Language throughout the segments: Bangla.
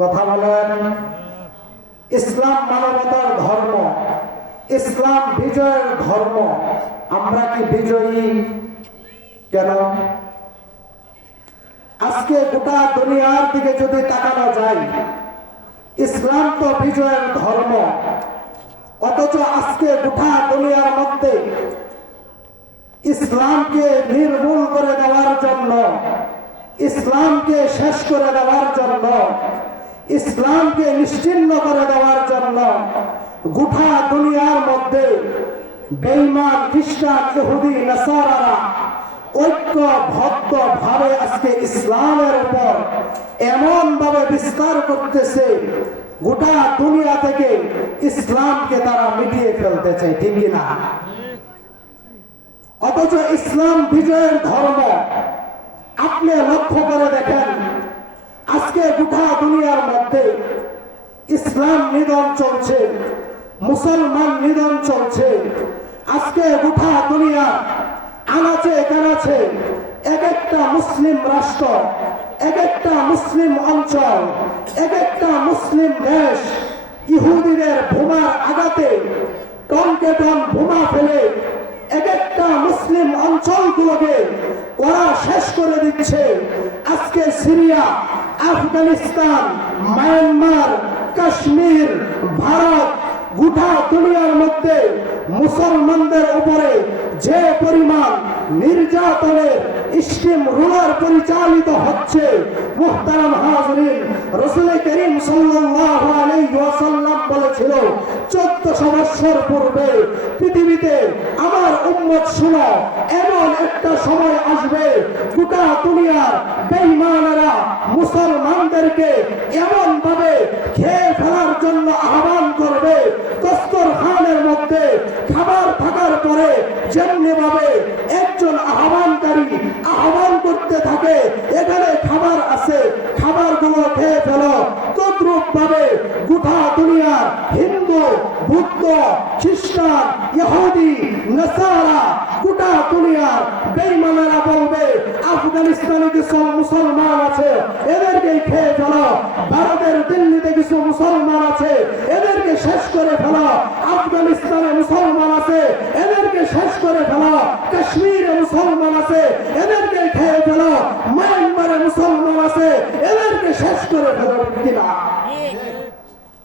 কথা বলেন। ইসলাম মানবতার ধর্ম, ইসলাম বিজয়ের ধর্ম। আমরা কি বিজয়ী? কেন? আজকে গোটা দুনিয়ার দিকে যদি তাকানো যায়, ইসলাম তো বিজয়ের ধর্ম, অথচ আজকে গোটা দুনিয়ার মধ্যে ইসলামকে নির্মূল করে দেওয়ার জন্য, ইসলামকে শেষ করে দেওয়ার জন্য, ইসলামকে নিশ্চিহ্ন করে দেওয়ার জন্য গোটা দুনিয়ার মধ্যে বেঈমান খ্রিস্টান, ইহুদি, নাসারারা ঐক্যবদ্ধ ভাবে আজকে ইসলামের উপর এমন ভাবে বিস্তার করতেছে, গোটা দুনিয়া থেকে ইসলামকে তারা মিটিয়ে ফেলতেছে, ঠিক কিনা? অথচ ইসলাম বিজয়ের ধর্ম। আপনি লক্ষ্য করে দেখেন, আজকে গোটা দুনিয়ার মধ্যে ইসলাম নিধন চলছে, মুসলমান নিধন চলছে। আজকে গোটা দুনিয়া আনাচে কানাচে এক একটা মুসলিম রাষ্ট্র, এক একটা মুসলিম অঞ্চল, এক একটা মুসলিম দেশ ইহুদিদের বোমার আঘাতে টনকে টন বোমা ফেলে এক একটা মুসলিম অঞ্চলগুলোকে ওরা শেষ করে দিচ্ছে। আজকে সিরিয়া, আফগানিস্তান, মায়ানমার, কাশ্মীর, ভারত, গোটা দুনিয়ার মধ্যে মুসলমানদের উপরে যে পরিমাণ নির্যাতনের স্টিম রুলার পরিচালিত হচ্ছে, মুহতারাম হাজরিন, রাসূল করিম সাল্লাল্লাহু আলাইহি ওয়াসাল্লাম বলেছিল 1400 বছর পূর্বে পৃথিবীতে আমার উম্মত শুনো, এমন একটা সময় আসবে গোটা দুনিয়ার বেঈমানেরা মুসলমানদেরকে এমন ভাবে খেয়ে ফেলার জন্য আহ্বান করবে, দস্তরখানের মধ্যে খাবার থাকার পরে যেমনি ভাবে একজন আহ্বানকারী আহ্বান করতে থাকে, এখানে খাবার আছে, খাবারগুলো খেয়ে ফেলো, তদ্রূপ ভাবে গোটা দুনিয়ার হিন্দু, বুদ্ধ, খ্রিস্টান, ইহুদি, নাসারা, গোটা দুনিয়ার বেঈমানেরা বলবে আফগানিস্তানে কিছু মুসলমান আছে, এদেরকে খেয়ে ফেলো, ভারতের দিল্লিতে কিছু মুসলমান আছে, এদেরকে শেষ করে ফেলো, আফগানিস্তানে মুসলমান আছে, এদেরকে শেষ করে ফেলো, কাশ্মীরে মুসলমান আছে, এদেরকে খেয়ে ফেলো, মায়ানমারে মুসলমান আছে, এদেরকে শেষ করে ফেলো, কিনা?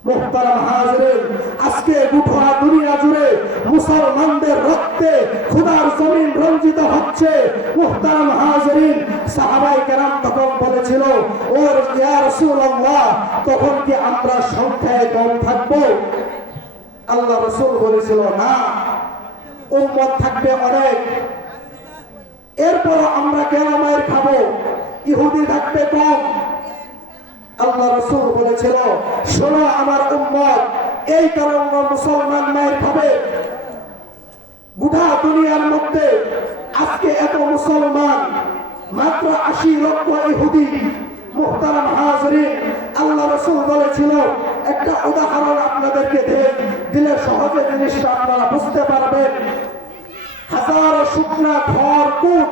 মুহতারাম হাজরিন, আজকে গোটা দুনিয়া জুড়ে মুসলমানদের রক্তে খোদার জমিন রঞ্জিত হচ্ছে। মুহতারাম হাজরিন, সাহাবায়ে কেরাম তখন বলেছিল, ও ইয়া রাসূলুল্লাহ, তখন কি আমরা সংখ্যায় কম থাকবো? আল্লাহ রাসূল বলেছিল, না, উম্মত থাকবে অনেক, এরপর আমরা কেন মায়ের খাবো? ইহুদি থাকবে কম। আল্লাহ রাসূল বলেছিল, শোনো আমার উম্মত, এই কারণে মুসলমান মায়ের খাবে। গোটা দুনিয়ার মধ্যে আজকে এত মুসলমান, মাত্র 80 লক্ষ ইহুদি। মুহতারাম হাজরিন, আল্লাহ রাসূল বলেছিল, একটা উদাহরণ আপনাদেরকে দিলে সহজে জিনিসটা আপনারা বুঝতে পারবেন। হাজার শুকনা খড়কুট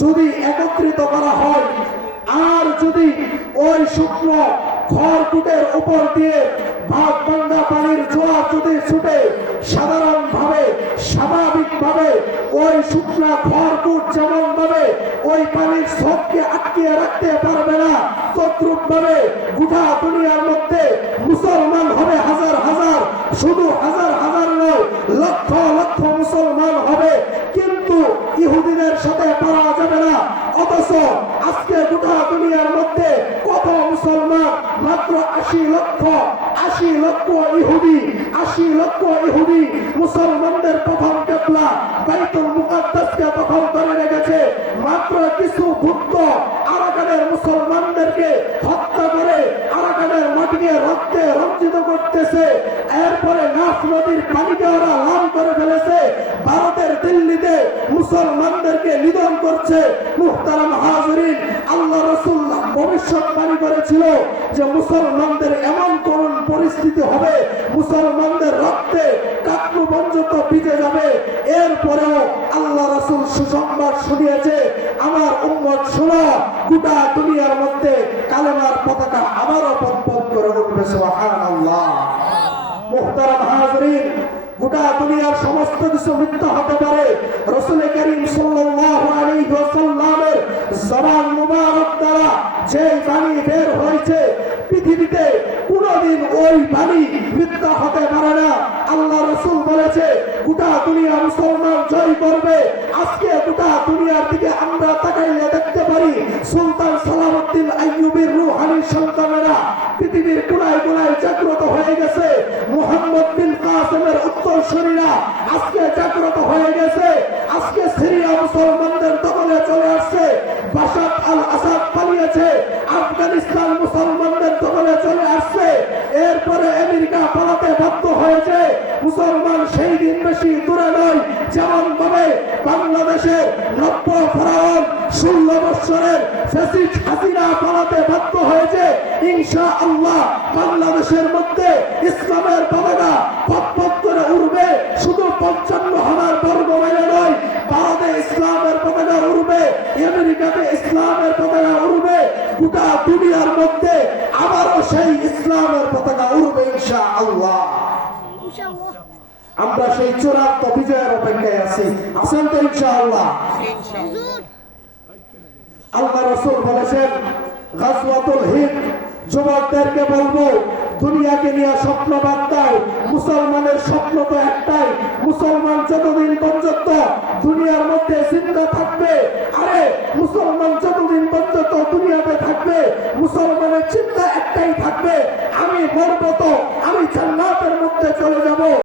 যদি একত্রিত করা হয়, আর যদি ওই শুকনো খড়কুটের উপর দিয়ে ভাত বান্ধা পানির জোয়ার যদি ছুটে, সাধারণভাবে স্বাভাবিকভাবে ওই শুকনা খড়কুট যেমন ভাবে ওই পানির স্রোতকে আটকিয়ে রাখতে পারবে না, তদ্রূপ ভাবে গোটা দুনিয়ার মধ্যে মুসলমান হবে হাজার হাজার, শুধু হাজার হাজার নয়, লক্ষ লক্ষ মুসলমান হবে, কিন্তু ইহুদিদের সাথে পারা যাবে না। অথচ আজকে গোটা দুনিয়ার মধ্যে কত মুসলমান? মাত্র 80 লক্ষ। 80 লক্ষ ইহুদি, 80 লক্ষ ইহুদি মুসলমানদের প্রথম কিবলা বাইতুল মুকাদ্দাসকে দখল করে রেখেছে। মাত্র কিছু বুদ্ধ আরাকানের মুসলমানদেরকে হত্যা করে আরাকানের মাটিকে রক্তে রঞ্জিত করতেছে। এরপরে নাফ নদীর পানিকে ওরা লাল করে ফেলেছে। ভারতের দিল্লিতে মুসলমানদেরকে নিধন করছে। মুহতারাম হাজরিন, আল্লাহ রাসূল ভবিষ্যৎবাণী করেছিল যে মুসলমানদের এমন করুণ পরিস্থিতি হবে, মুসলমানদের রক্তে কাকু পর্যন্ত ভিজে যাবে। এরপরেও আল্লাহ রাসূল সুসংবাদ শুনিয়েছে, আমার উম্মত শোনো, গোটা দুনিয়ার মধ্যে কালেমার পতাকা আবারও পথ করে উঠবে। সুবহানাল্লাহ। মুহতারাম হাজরিন, গোটা দুনিয়ার সমস্ত কিছু মিথ্যা হতে পারে, রাসূল করিম সাল্লাল্লাহু আলাইহি ওয়াসাল্লামের জবান মুবারক দ্বারা যে বাণী বের হয়েছে, পৃথিবীতে কোনদিন ওই বাণী মিথ্যা হতে পারে না। আল্লাহ রাসূল বলেছে, গোটা দুনিয়া মুসলমান জয় করবে। আজকে গোটা দুনিয়ার দিকে আমরা তাকাইলে দেখতে পারি সুলতান সালাউদ্দিন আইয়ুবীর রূহানি সন্তানেরা পৃথিবীর কোনায় কোনায় জাগ্রত হয়ে গেছে। মুহাম্মদ বিন কাসেমের উত্তরসূরিরা আজকে জাগ্রত হয়ে গেছে। আজকে সিরিয়া মুসলমানদের দখলে চলে আসছে। বাশার আল আসাদ পালিয়েছে, আফগানিস্তান মুসলমানদের দখলে চলে আসছে। এরপরে আমেরিকা পালাতে বাধ্য হয়েছে। মুসলমান সেই দিন বেশি দূরে নয়, যেমন ভাবে বাংলাদেশের নব্য ফেরাউন 16 বছরের ফ্যাসিস্ট হাসিনা পালাতে বাধ্য হয়েছে। ইনশাআল্লাহ বাংলাদেশের মধ্যে ইসলামের পতাকা পথ করে উড়বে। শুধু 55,000 বর্গ মাইলে নয়, ভারতে ইসলামের পতাকা উড়বে, আমেরিকাতে ইসলামের পতাকা উড়বে। গোটা দুনিয়ার মধ্যে আবারও সেই ইসলামের পতাকা উড়বে ইনশাআল্লাহ। আমরা সেই চূড়ান্ত বিজয়ের অপেক্ষায় আছি। আছেন তো ইনশাআল্লাহ? আল্লাহ রাসূল বলেছেন, গাজওয়াতুল হিন্দ যুবকদেরকে বলবো, দুনিয়াকে নিয়ে স্বপ্ন বাদ দাও। মুসলমানের স্বপ্ন তো একটাই, মুসলমান যতদিন পর্যন্ত দুনিয়ার মধ্যে জিন্দা থাকবে, আরে মুসলমান যতদিন পর্যন্ত দুনিয়াতে থাকবে, মুসলমানের চিন্তা একটাই থাকবে, আমি মরবো তো আমি জান্নাতের মধ্যে চলে যাব।